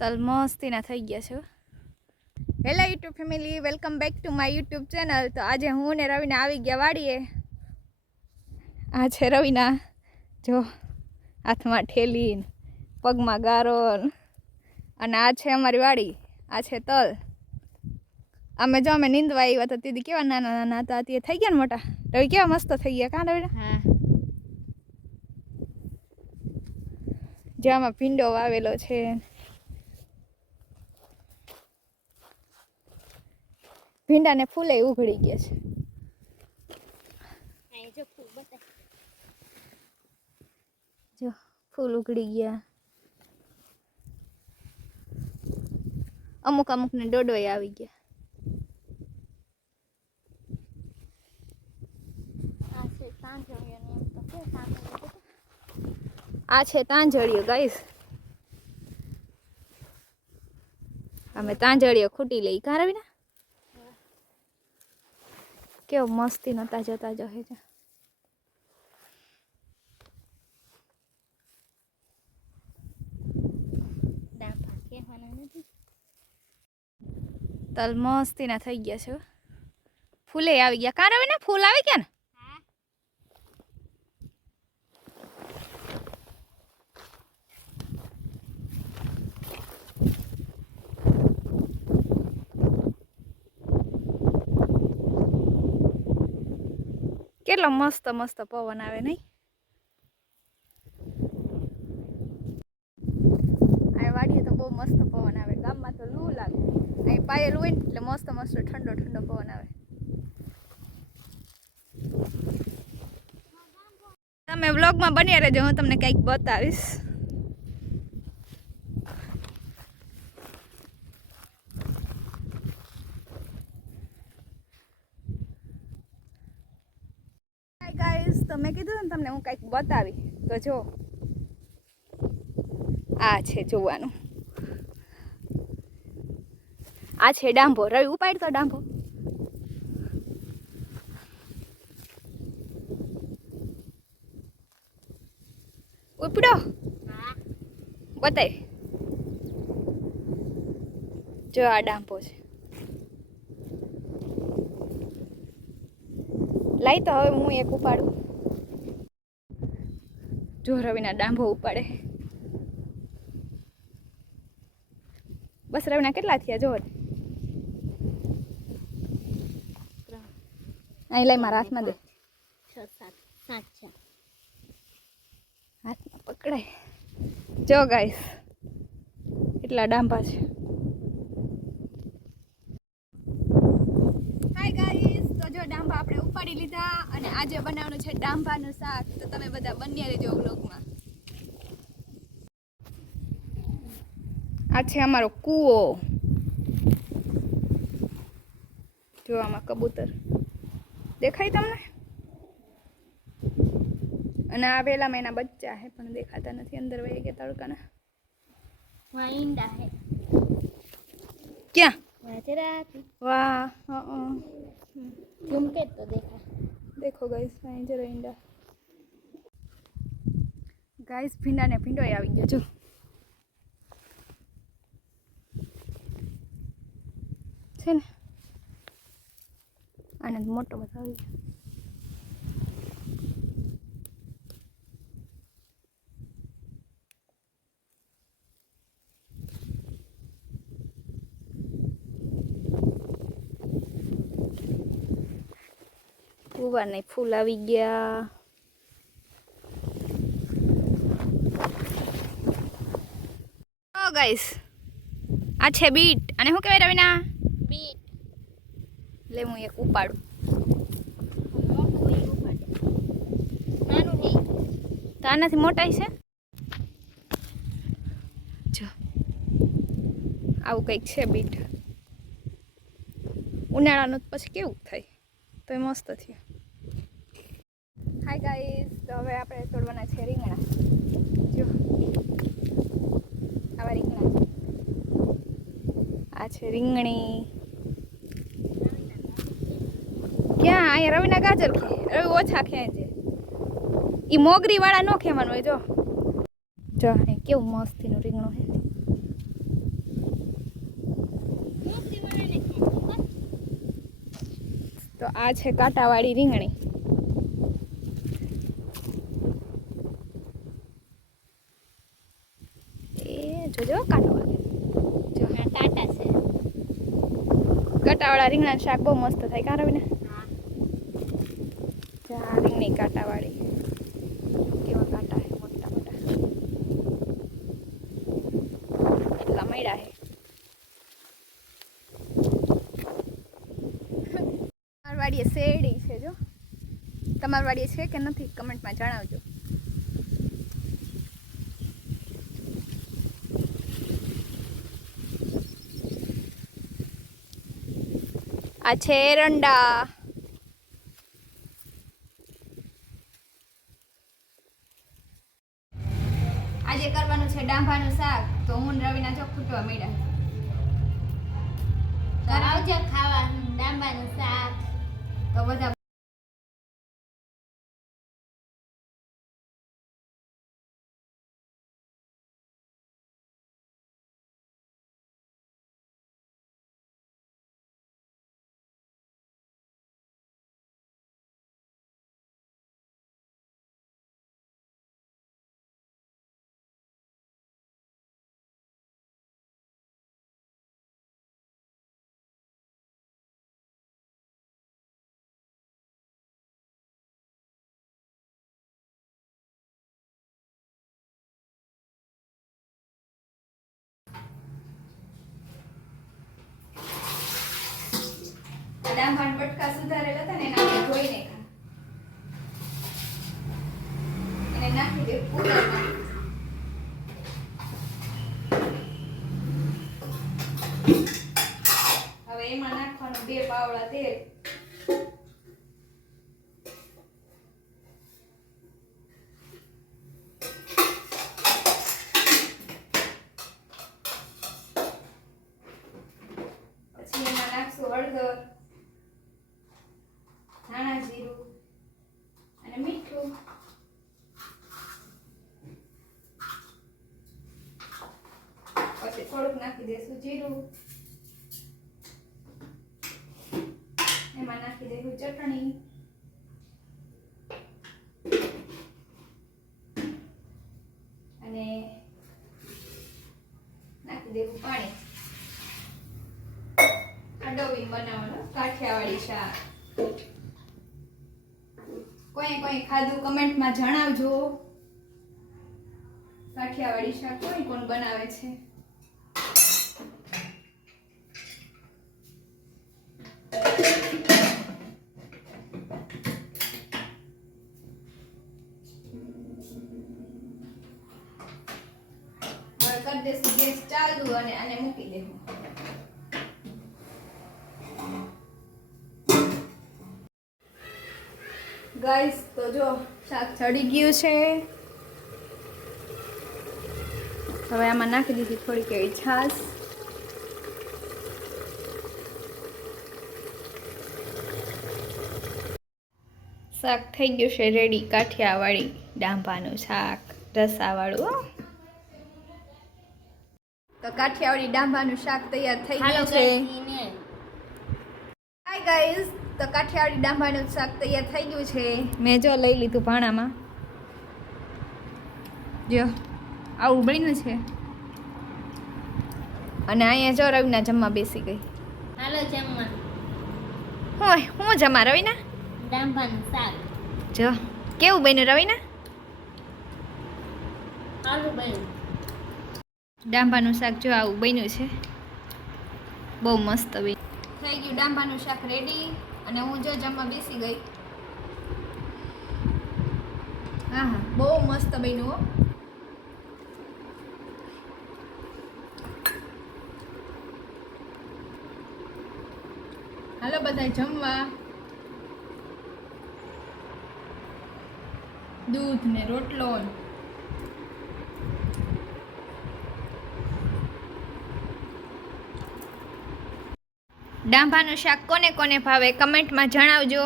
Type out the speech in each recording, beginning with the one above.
તલ મસ્તીના થઈ ગયા છે. Hello YouTube family, welcome back to my YouTube channel. તો આજે હું ને રવિના આવી ગયા વાડીએ. આ છે રવિના, જો હાથમાં ઠેલી, પગમાં ગારો, અને આ છે અમારી વાડી. આ છે તલ. અમે જો અમે નીંદવા આવ્યા હતા તેથી કેવા નાના નાના હતા, તે થઈ ગયા ને મોટા. રવિ કેવા મસ્ત થઈ ગયા કાં રવિના? હા. જો આમાં ભીંડો વાવેલો છે. ભીંડાને ફૂલે ઉઘડી ગયા છે. જો ફૂલ ઉઘડી ગયા. અમુક અમુક ને ડોડોય આવી ગયા. આ છે તાંજળીઓ ગાઈસ. અમે તાંજળીઓ ખૂટી લઈ કાં રવિના? કેવો મસ્તીનો તાજો તાજો હે. તલ મસ્તીના થઈ ગયા છે. ફૂલે આવી ગયા કાં રવિના? ફૂલ આવી ગયા ને? કેટલો મસ્ત મસ્ત પવન આવે નહીં? આ વાડીએ તો બહુ મસ્ત પવન આવે. ગામમાં તો લૂ લાગે. અહીં પાયેલું હોય ને એટલે મસ્ત મસ્ત ઠંડો ઠંડો પવન આવે. તમે વ્લોગમાં બન્યા રહેજો, હું તમને કંઈક બતાવીશ. તો મેં કીધું ને તમને હું કંઈક બતાવી, તો જો આ છે જોવાનું. આ છે ડાંભો. રવિ ઉપાડ તો ડાંભો. ઉપડો બતાય. જો આ ડાંભો છે. લાઈ તો હવે હું એક ઉપાડું. જો રવિના ડાંભો ઉપાડે. બસ રવિના કેટલા થયા જો? અહીં લઈ મારા હાથમાં દે. 6 7 7 છે. હાથમાં પકડાય. જો ગાઈસ કેટલા ડાંભા છે. હાય ગાઈસ, તો જો ડાંભા આપણે ઉપાડી લીધા અને આજે બનાવવાનું છે ડાંભાનું શાક. તો તમે બધા બન્યા રહેજો વ્લોગમાં. આ છે અમારો કૂવો. જો આમાં કબૂતર દેખાય તમને? અને આ વેલામાં એના બચ્ચા છે પણ દેખાતા નથી. અંદર વહી ગયા તડકાના. વहाँ ईंडा है. ક્યાં? वहाँ तेरा વાહ. घूम के तो देखा. देखो गाइस, અહીં જરા ઈંડા. ગાઈસ ભીંડા ને ભીંડો આવી ગયો જો. છે ને આને મોટો બધો આવી ગયો. કુવા નહીં ફૂલ આવી ગયા. ઓ ગાઈસ આ છે બીટ. અને શું કહેવાય રવિના? बीट. લે હું એક ઉપાડું. नानू है. તો આનાથી મોટા છે. જો આવું કંઈક છે બીટ. ઉનાળાનું પછી કેવું થાય? તો એ મસ્ત થયું. હાય ગાઈસ, તો હવે આપણે તોડવાના છે રીંગણા. જો આવા રીંગણા છે. આ છે રીંગણી. ક્યાં? અહીંયા રવિના ગાજર ખે. રવિ ઓછા ખેંચે. એ મોગરી વાળા નો ખેવાનું હોય. જો જો અહીં કેવું મસ્તીનું રીંગણું છે. તો આ છે કાંટાવાળી રીંગણી. એ જોજો કાંટો વાગે. જો આ કાંટા છે. કાંટાવાળા રીંગણા શાક બહુ મસ્ત થાય કાં રવિને? હા. આ રીંગણી કાંટાવાળી. કેવા કાંટા છે મોટા મોટા. એટલા મળ્યા છે. તમારી વાડીએ શેરડી છે જો. તમારી વાડીએ છે કે નથી કમેન્ટમાં જણાવજો. આ છે એરંડા. આજે કરવાનું છે ડાંભાનું શાક. તો હું ને રવિના ચોક ખૂટવા મળ્યા. તો આવજો ખાવા ડાંબાનું શાક. તો બધા ડાંભાન બટકા સુધારેલા હતા ને એને આપણે ધોઈને એને નાખી દે કુકરમાં. હવે એમાં નાખવાનું 2 પાવડા તેલ. પછી એમાં નાખશું હળદર, ધાણા જીરું અને મીઠું. પછી થોડુંક નાખી દઈશું જીરું. એમાં નાખી દઈશું ચટણી અને નાખી દઈશું પાણી. અડોબીન બનાવવાનું કાઠિયાવાડી શાક. કોઈ ખાધું કમેન્ટમાં જણાવજો. કાઠિયાવાડી શાક કોણ બનાવે છે? હવે કરી દેશું ગેસ ચાલુ અને આને મૂકી દેવું. ગાઈસ તો જો શાક ચડી ગયું છે. હવે આમાં નાખી દીધી થોડીક એવી છાશ. શાક થઈ ગયું છે રેડી. કાઠિયાવાડી ડાંભાનું શાક રસાવાળું. તો કાઠિયાવાડી ડાંભાનું શાક તૈયાર થઈ ગયું છે. હાય ગાઈસ, તો કાઠિયાવાડી ડાંભાનું શાક તૈયાર થઈ ગયું છે. મેં જો લઈ લીધું ભાણામાં. જો આવું બન્યું છે. અને અહીંયા જો રવિના જમવા બેસી ગઈ. હાલો જમવા. હોય હું જમા રવિના? ડાંભાનું શાક. જો કેવું બન્યું રવિના? સારું બન્યું. ડાંભાનું શાક જો આવું બન્યું છે. બહુ મસ્ત બન્યું. થઈ ગયું ડાંભાનું શાક રેડી. અને હું જો જમવા બેસી ગઈ. હા હા બહુ મસ્ત બન્યું હો. હાલો બધા જમવા. દૂધ ને રોટલો. ડાંભાનું શાક કોને કોને ભાવે કમેન્ટમાં જણાવજો.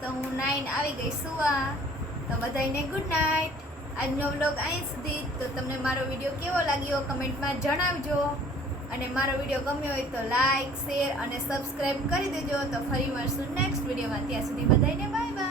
તો હું નાઈને આવી ગઈ સુવા. તો બધાને ગુડ નાઇટ. આજનો વ્લોગ અહીં સુધી. તો તમને મારો વિડીયો કેવો લાગ્યો કમેન્ટમાં જણાવજો. અને મારો વિડીયો ગમ્યો હોય તો લાઈક શેર અને સબસ્ક્રાઈબ કરી દેજો. તો ફરી મળશું નેક્સ્ટ વિડીયોમાં. ત્યાં સુધી બધાને બાય બાય.